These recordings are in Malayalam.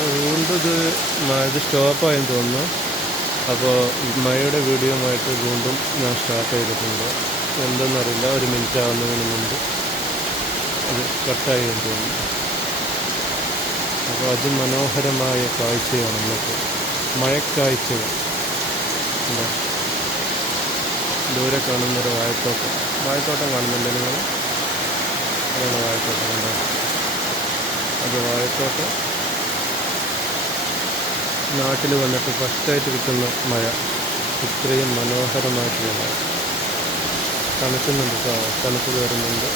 വീണ്ടും ഇത് സ്റ്റോപ്പായെന്ന് തോന്നുന്നു. അപ്പോൾ മഴയുടെ വീഡിയോയുമായിട്ട് വീണ്ടും ഞാൻ സ്റ്റാർട്ട് ചെയ്തിട്ടുണ്ട്. എന്തെന്നറിയില്ല, ഒരു മിനിറ്റ് ആവുന്നതിന് മുമ്പ് അത് കട്ടായി എന്ന് തോന്നുന്നു. അപ്പോൾ അതിമനോഹരമായ കാഴ്ചയാണ് നമുക്ക് മഴക്കാഴ്ചകൾ. എന്താ ദൂരെ കാണുന്നൊരു വാഴത്തോട്ടം കാണുന്നുണ്ട് നിങ്ങൾ? അതാണ് വാഴത്തോട്ടം. കണ്ടോ? അത് വാഴത്തോട്ടം. നാട്ടിൽ വന്നിട്ട് ഫസ്റ്റായിട്ട് കിട്ടുന്ന മഴ, ഇത്രയും മനോഹരമായിട്ടുള്ള മഴ. തണുക്കുന്നുണ്ട് കേട്ടോ, തണുപ്പ് കയറുന്നുണ്ട്.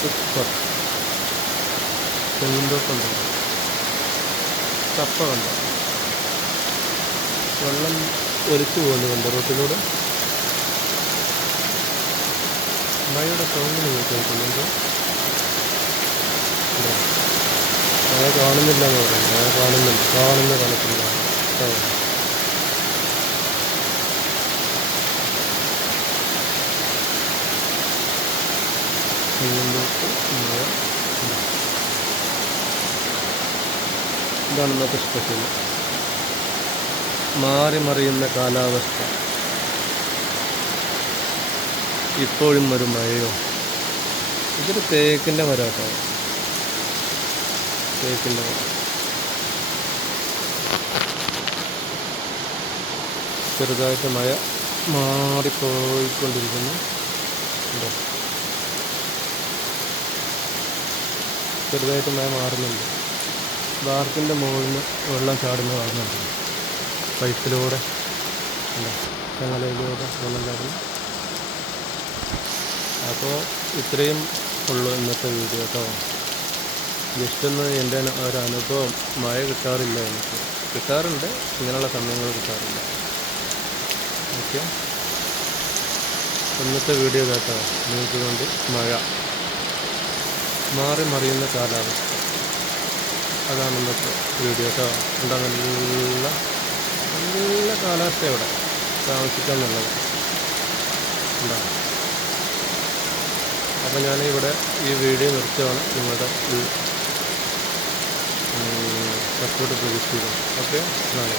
സൂപ്പർ. തെങ്ങിൻതോപ്പുണ്ട്, കപ്പ കണ്ടോ? വെള്ളം ഒലിച്ചു പോകുന്നുണ്ട് റോട്ടിലൂടെ. മഴയുടെ സൗണ്ട് നിങ്ങൾ കേൾക്കുന്നുണ്ട്. മഴ കാണുന്നില്ല എന്ന് പറയുന്നത്, മഴ കാണുന്ന കണക്കില്ല. മഴ. ഇതാണ് ഇന്നത്തെ സ്പെഷ്യൽ. മാറി മറിയുന്ന കാലാവസ്ഥ. ഇപ്പോഴും ഒരു മഴയോ. ഇതൊരു തേക്കിൻ്റെ മരം കേട്ടോ, തേക്കിൻ്റെ മരം. ചെറുതായിട്ട് മഴ മാറിപ്പോയിക്കൊണ്ടിരിക്കുന്നു. ചെറുതായിട്ട് മഴ മാറുന്നുണ്ട്. വാർപ്പിൻ്റെ മുകളിൽ നിന്ന് വെള്ളം ചാടുന്ന കാണുന്നുണ്ട്. പൈപ്പിലൂടെ ചങ്ങലയിലൂടെ വെള്ളം ചാടുന്നു. അപ്പോൾ ഇത്രയും ഉള്ളൂ ഇന്നത്തെ വീഡിയോ കേട്ടോ. ജസ്റ്റ് ഒന്ന് എൻ്റെ ഒരു അനുഭവം. മഴ കിട്ടാറില്ല, എനിക്ക് കിട്ടാറുണ്ട്, ഇങ്ങനെയുള്ള സമയങ്ങൾ കിട്ടാറില്ല. ഓക്കെ, ഇന്നത്തെ വീഡിയോ കേട്ടോ. നിങ്ങൾക്ക് വേണ്ടി മഴ, മാറി മറിയുന്ന കാലാവസ്ഥ, അതാണ് ഇന്നത്തെ വീഡിയോ കേട്ടോ. എന്താ നല്ല കാലാവസ്ഥ ഇവിടെ താമസിക്കാൻ നല്ലത് ഉണ്ടാകും. അപ്പോൾ ഞാനിവിടെ ഈ വീഡിയോ നിർത്തുകയാണ്. നിങ്ങളുടെ സപ്പോർട്ട് പ്രതീക്ഷിക്കുന്നു. ഓക്കെ, നാളെ.